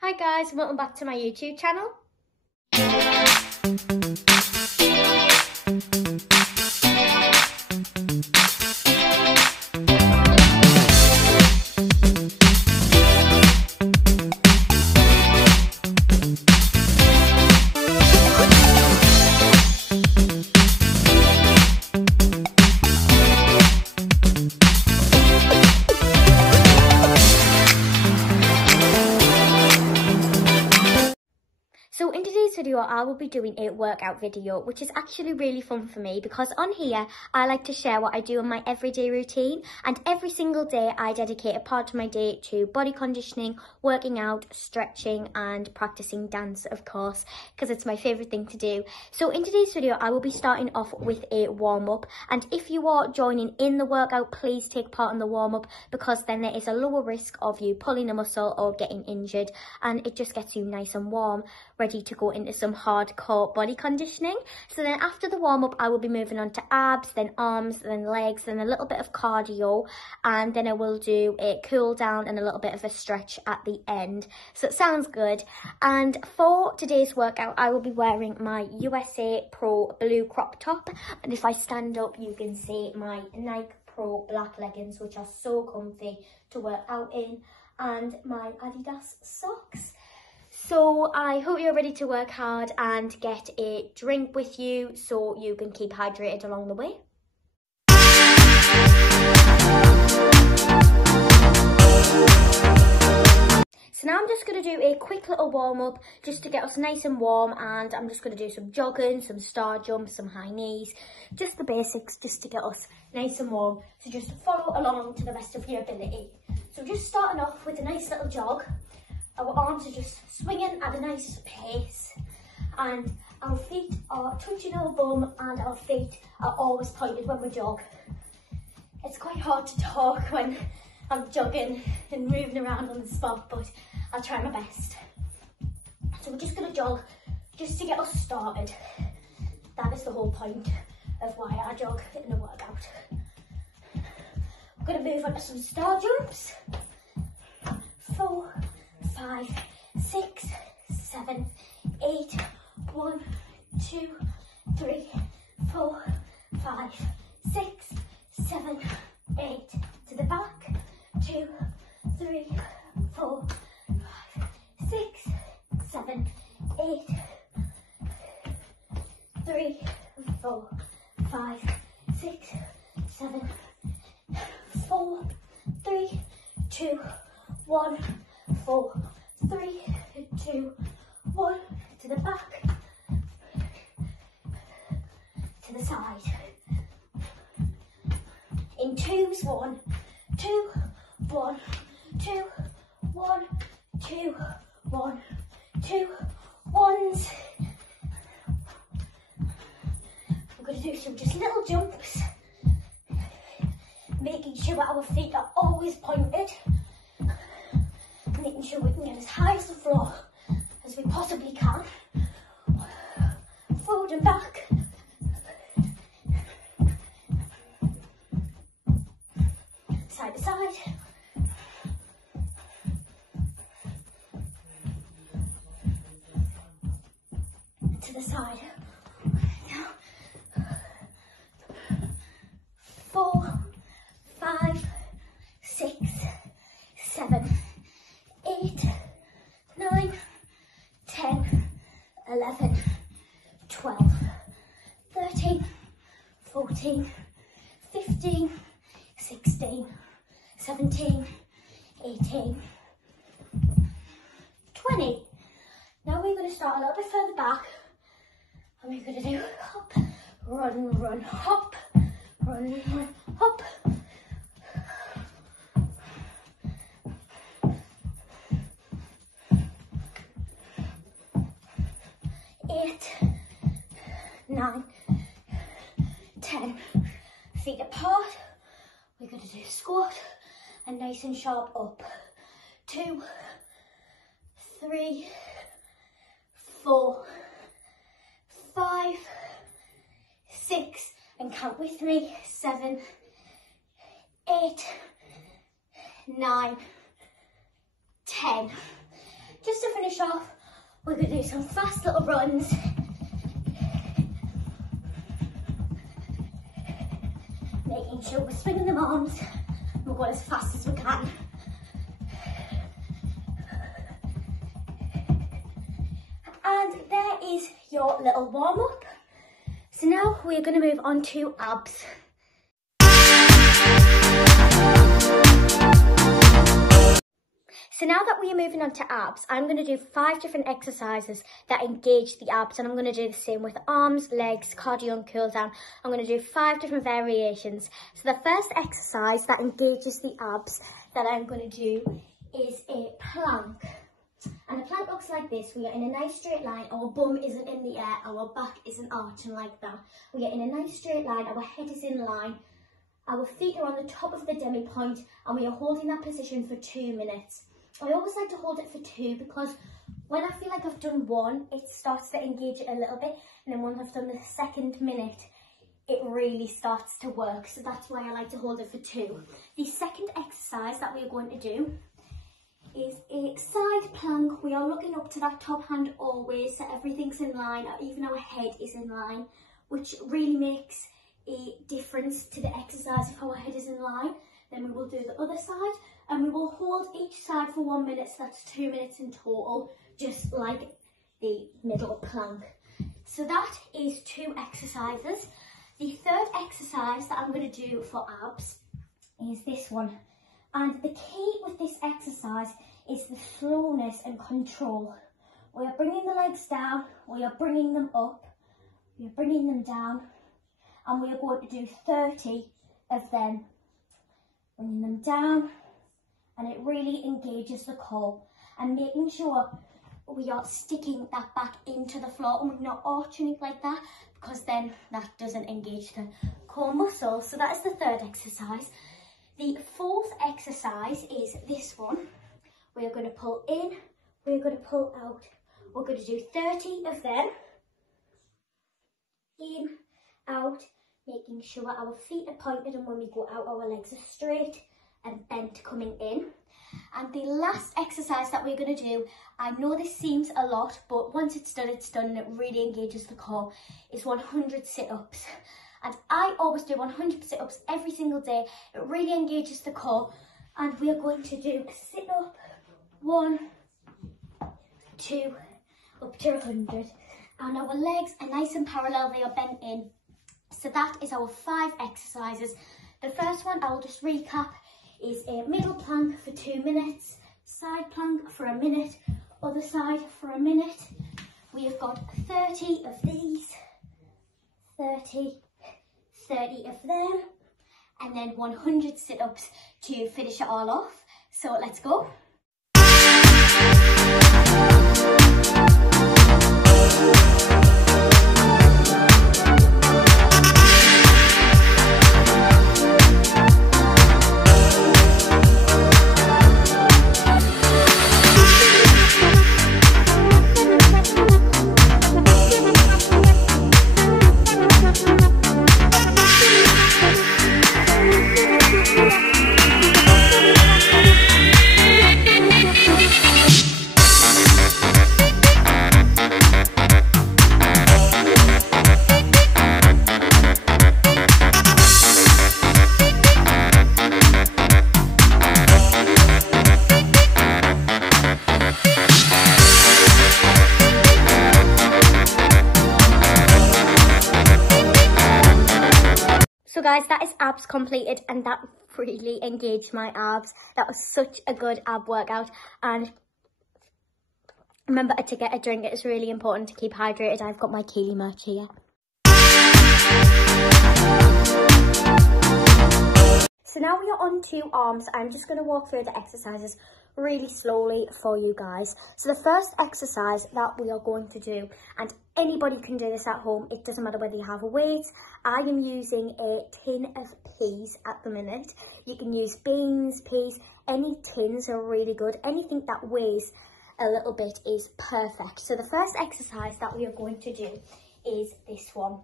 Hi guys, welcome back to my YouTube channel. So in today's video, I will be doing a workout video, which is actually really fun for me because on here, I like to share what I do in my everyday routine. And every single day, I dedicate a part of my day to body conditioning, working out, stretching, and practicing dance, of course, because it's my favorite thing to do. So in today's video, I will be starting off with a warm-up. And if you are joining in the workout, please take part in the warm-up because then there is a lower risk of you pulling a muscle or getting injured. And it just gets you nice and warm, ready to go into some hardcore body conditioning. So then after the warm-up, I will be moving on to abs, then arms, then legs, then a little bit of cardio, and then I will do a cool down and a little bit of a stretch at the end. So it sounds good. And for today's workout, I will be wearing my USA Pro blue crop top, and if I stand up, you can see my Nike Pro black leggings, which are so comfy to work out in, and my Adidas socks. So I hope you're ready to work hard and get a drink with you so you can keep hydrated along the way. So now I'm just going to do a quick little warm up just to get us nice and warm, and I'm just going to do some jogging, some star jumps, some high knees, just the basics just to get us nice and warm. So just follow along to the best of your ability. So just starting off with a nice little jog. Our arms are just swinging at a nice pace, and our feet are touching our bum and our feet are always pointed when we jog. It's quite hard to talk when I'm jogging and moving around on the spot, but I'll try my best. So we're just going to jog just to get us started. That is the whole point of why I jog in a workout. We're going to move on to some star jumps. 4, 5, 6, 7, 8, 1, 2, 3, 4, 5, 6, 7, 8, to the back, 2, 3, 4, 5, 6, 7, 8, 3, 4, 5, 6, 7, 4, 3, 2, 1, 4, 3, 2, 1, to the back, to the side. In twos, 1, 2, 1, 2, 1, 2, 1, 2, ones. We're going to do some just little jumps, making sure our feet are always pointed. Making sure we can get as high as the floor as we possibly can. Forward and back. Side to side. To the side. Now. 4, 5, 6, 7, 8, 9, 10, 11, 12, 13, 14, 15, 16, 17, 18, 20. Now we're going to start a little bit further back, and we're going to do hop, run, run, hop, run, run, hop. 8, 9, 10, feet apart. We're going to do squat and nice and sharp up. 2, 3, 4, 5, 6, and count with me, 7, 8, 9, 10. just to finish off, we're going to do some fast little runs. Making sure we're swinging them arms. We're going as fast as we can. And there is your little warm-up. So now we're going to move on to abs. So now that we are moving on to abs, I'm going to do 5 different exercises that engage the abs, and I'm going to do the same with arms, legs, cardio and cool down. I'm going to do 5 different variations. So the first exercise that engages the abs that I'm going to do is a plank. And the plank looks like this. We are in a nice straight line. Our bum isn't in the air. Our back isn't arching like that. We are in a nice straight line. Our head is in line. Our feet are on the top of the demi point, and we are holding that position for 2 minutes. I always like to hold it for 2 because when I feel like I've done 1, it starts to engage it a little bit. And then once I've done the second minute, it really starts to work. So that's why I like to hold it for 2. The second exercise that we're going to do is a side plank. We are looking up to that top hand always, so everything's in line, even our head is in line, which really makes a difference to the exercise if our head is in line. Then we will do the other side, and we will hold each side for 1 minute, so that's 2 minutes in total, just like the middle plank. So that is 2 exercises. The third exercise that I'm going to do for abs is this one. And the key with this exercise is the slowness and control. We are bringing the legs down, we are bringing them up, we are bringing them down, and we are going to do 30 of them. Bringing them down, and it really engages the core, and making sure we are sticking that back into the floor and we're not arching it like that, because then that doesn't engage the core muscles. So that is the third exercise. The fourth exercise is this one. We're going to pull in, we're going to pull out. We're going to do 30 of them. In, out, making sure our feet are pointed, and when we go out, our legs are straight and bent coming in. And the last exercise that we're going to do, I know this seems a lot, but once it's done, and it really engages the core, is 100 sit-ups. And I always do 100 sit-ups every single day. It really engages the core. And we are going to do a sit-up, 1, 2, up to 100. And our legs are nice and parallel, they are bent in. So that is our 5 exercises. The first one, I'll just recap, is a middle plank for 2 minutes, side plank for 1 minute, other side for 1 minute. We have got 30 of these, 30 of them, and then 100 sit-ups to finish it all off. So let's go. So guys, that is abs completed, and that really engaged my abs. That was such a good ab workout. And remember to get a drink. It's really important to keep hydrated. I've got my Keely merch here. So now we are on to arms. I'm just going to walk through the exercises really slowly for you guys. So the first exercise that we are going to do, and anybody can do this at home, it doesn't matter whether you have a weight. I am using a tin of peas at the minute. You can use beans, peas, any tins are really good. Anything that weighs a little bit is perfect. So the first exercise that we are going to do is this one.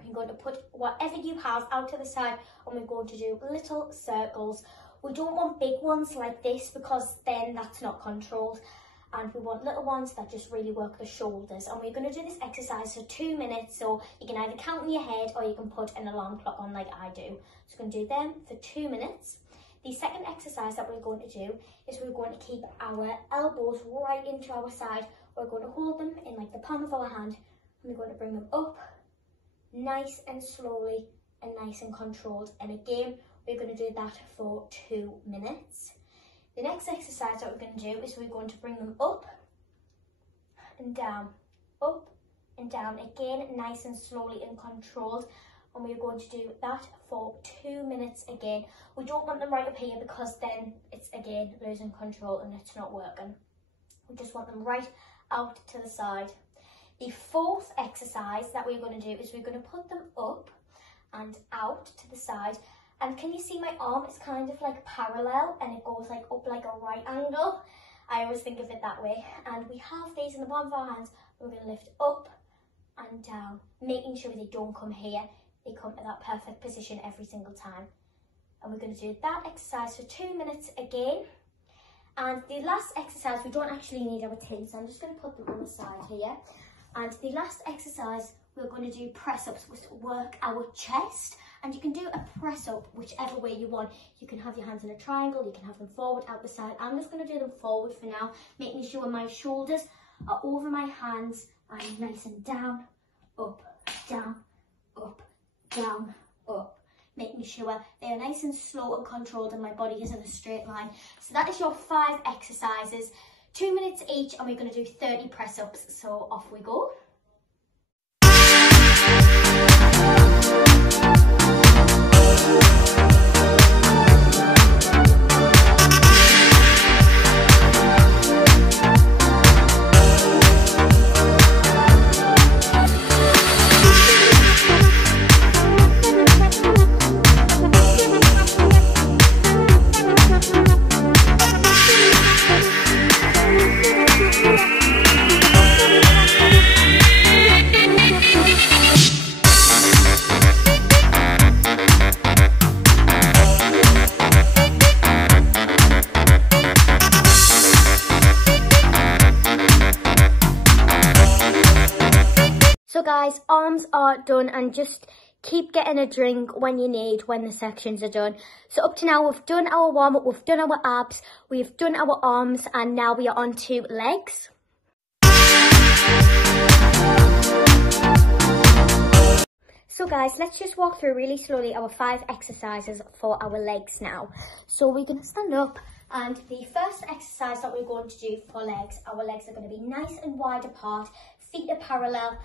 I'm going to put whatever you have out to the side, and we're going to do little circles. We don't want big ones like this because then that's not controlled. and we want little ones that just really work the shoulders. And we're going to do this exercise for 2 minutes, so you can either count in your head or you can put an alarm clock on like I do. So we're going to do them for 2 minutes. The second exercise that we're going to do is we're going to keep our elbows right into our side. We're going to hold them in like the palm of our hand, and we're going to bring them up nice and slowly and nice and controlled. And again, we're going to do that for 2 minutes. The next exercise that we're going to do is we're going to bring them up and down, again, nice and slowly and controlled. And we're going to do that for 2 minutes again. We don't want them right up here because then it's again losing control and it's not working. We just want them right out to the side. The fourth exercise that we're going to do is we're going to put them up and out to the side. And can you see my arm? It's kind of like parallel and it goes like up like a right angle. I always think of it that way. And we have these in the palm of our hands. We're going to lift up and down, making sure they don't come here. They come to that perfect position every single time. And we're going to do that exercise for 2 minutes again. And the last exercise, we don't actually need our tins, so I'm just going to put them on the side here. And the last exercise, we're going to do press-ups, which work our chest. And you can do a press-up whichever way you want. You can have your hands in a triangle, you can have them forward, out the side. I'm just going to do them forward for now, making sure my shoulders are over my hands and nice and down, up, down, up, down, up. Making sure they are nice and slow and controlled and my body is in a straight line. So that is your 5 exercises, 2 minutes each, and we're going to do 30 press-ups. So off we go. So guys, arms are done, and just keep getting a drink when you need, when the sections are done. So up to now, we've done our warm-up, we've done our abs, we've done our arms, and now we are on to legs. So guys, let's just walk through really slowly our 5 exercises for our legs now. So we're going to stand up, and the first exercise that we're going to do for legs, our legs are going to be nice and wide apart, feet are parallel,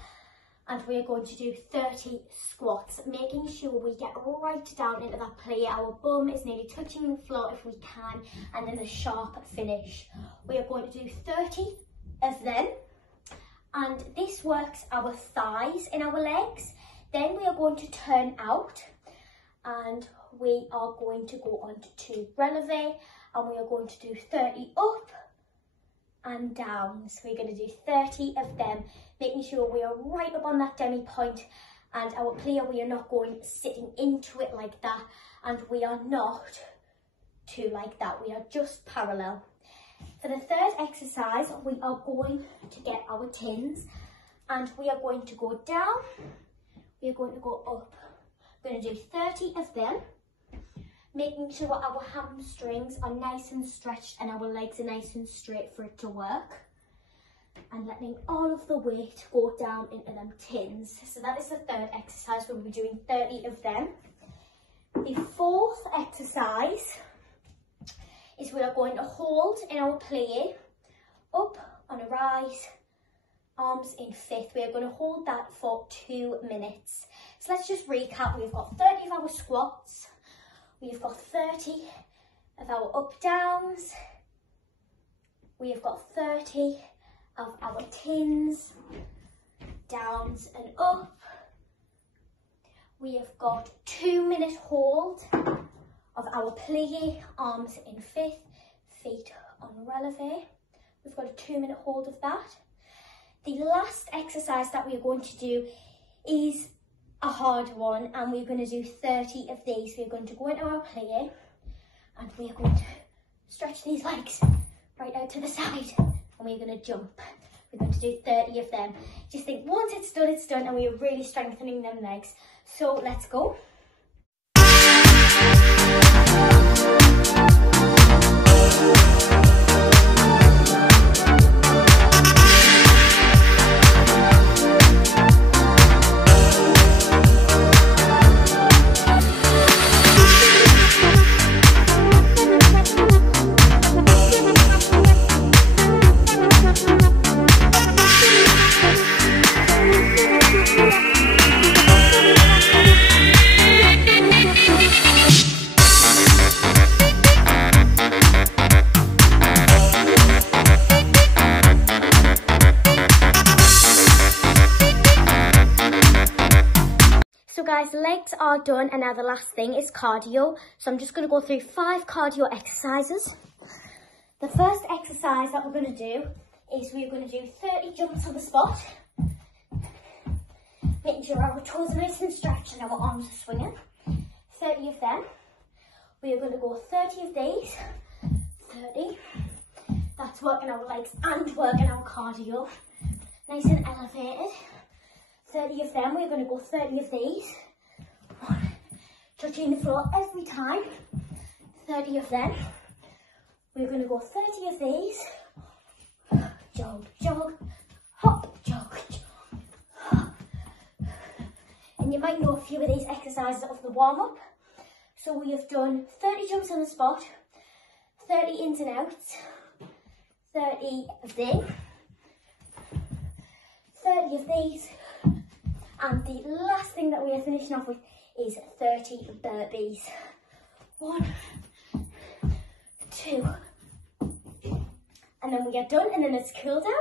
and we're going to do 30 squats, making sure we get right down into that plie. Our bum is nearly touching the floor if we can, and then a sharp finish. We are going to do 30 of them, and this works our thighs in our legs. Then we are going to turn out, and we are going to go on to releve, and we are going to do 30 up and down. So we're going to do 30 of them, making sure we are right up on that demi point, and our plie, we are not going sitting into it like that, and we are not too like that. We are just parallel. For the third exercise, we are going to get our tins, and we are going to go down, we are going to go up. We're going to do 30 of them, making sure our hamstrings are nice and stretched and our legs are nice and straight for it to work, and letting all of the weight go down into them tins. So that is the third exercise. We'll be doing 30 of them. The fourth exercise is we are going to hold in our plie, up on a rise, arms in fifth. We are going to hold that for 2 minutes. So let's just recap. We've got 30 of our squats, we've got 30 of our up downs, we've got 30 of our tins, downs and up. We have got 2 minute hold of our plie, arms in fifth, feet on releve. We've got a 2 minute hold of that. The last exercise that we're going to do is a hard one, and we're going to do 30 of these. We're going to go into our plie, and we're going to stretch these legs right out to the side, and and we're going to jump. We're going to do 30 of them. Just think, once it's done, and we are really strengthening them legs. So let's go. So guys, legs are done, and now the last thing is cardio. So I'm just going to go through 5 cardio exercises. The first exercise that we're going to do is we're going to do 30 jumps on the spot. Making sure our toes are nice and stretched and our arms are swinging. 30 of them. We are going to go 30 of these. 30. That's working our legs and working our cardio. Nice and elevated. 30 of them. We're going to go 30 of these. Touching the floor every time. 30 of them. We're going to go 30 of these. Jog, jog, hop, jog, jog. And you might know a few of these exercises of the warm-up. So we have done 30 jumps on the spot, 30 ins and outs, 30 of them, 30 of these. And the last thing that we are finishing off with is 30 burpees. 1, 2, and then we are done, and then it's cool down.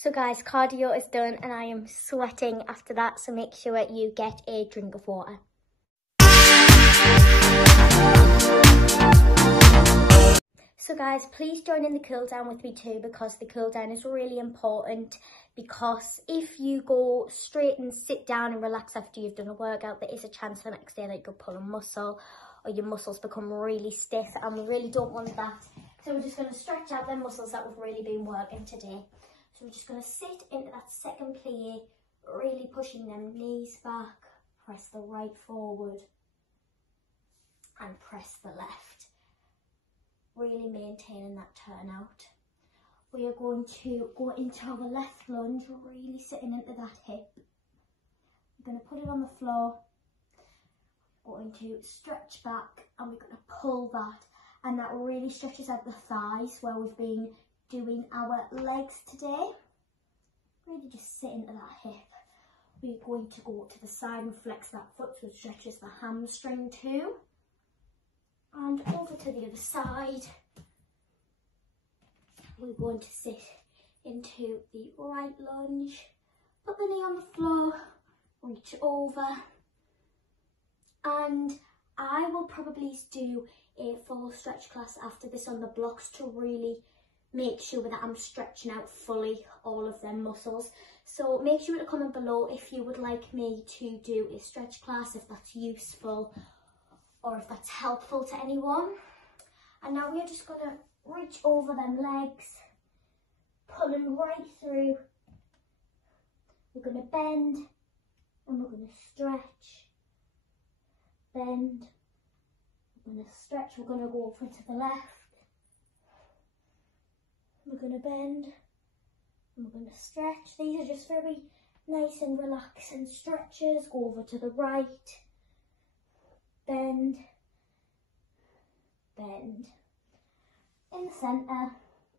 So guys, cardio is done and I am sweating after that, so make sure you get a drink of water. So guys, please join in the cool down with me too, because the cool down is really important, because if you go straight and sit down and relax after you've done a workout, there is a chance the next day that you'll pull a muscle or your muscles become really stiff, and we really don't want that. So we're just going to stretch out them muscles that we've really been working today. So we're just going to sit into that second plie, really pushing them knees back, press the right forward and press the left. Really maintaining that turnout. We are going to go into our left lunge, really sitting into that hip. We're going to put it on the floor, going to stretch back, and we're going to pull that, and that really stretches out the thighs where we've been doing our legs today. Really just sit into that hip. We're going to go to the side and flex that foot so it stretches the hamstring too. And over to the other side. We're going to sit into the right lunge. Put the knee on the floor, reach over. And I will probably do a full stretch class after this on the blocks to really make sure that I'm stretching out fully all of them muscles. So make sure to comment below if you would like me to do a stretch class, if that's useful or if that's helpful to anyone. And now we're just going to reach over them legs, pulling right through. We're going to bend and we're going to stretch, bend, we're going to stretch, we're going to go over to the left. We're going to bend and we're going to stretch. These are just very nice and relaxing stretches. Go over to the right, bend, bend, in the centre,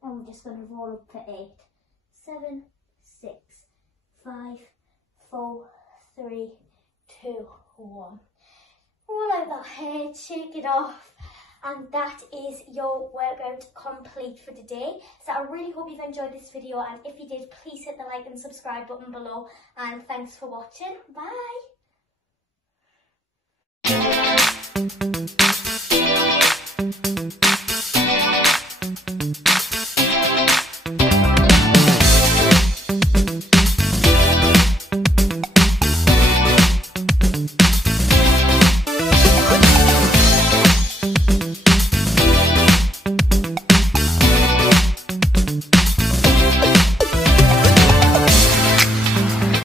and we're just going to roll up for 8, 7, 6, 5, 4, 3, 2, 1. Roll out that head, shake it off, And that is your workout complete for today. So I really hope you've enjoyed this video, and if you did, please hit the like and subscribe button below, and thanks for watching. Bye.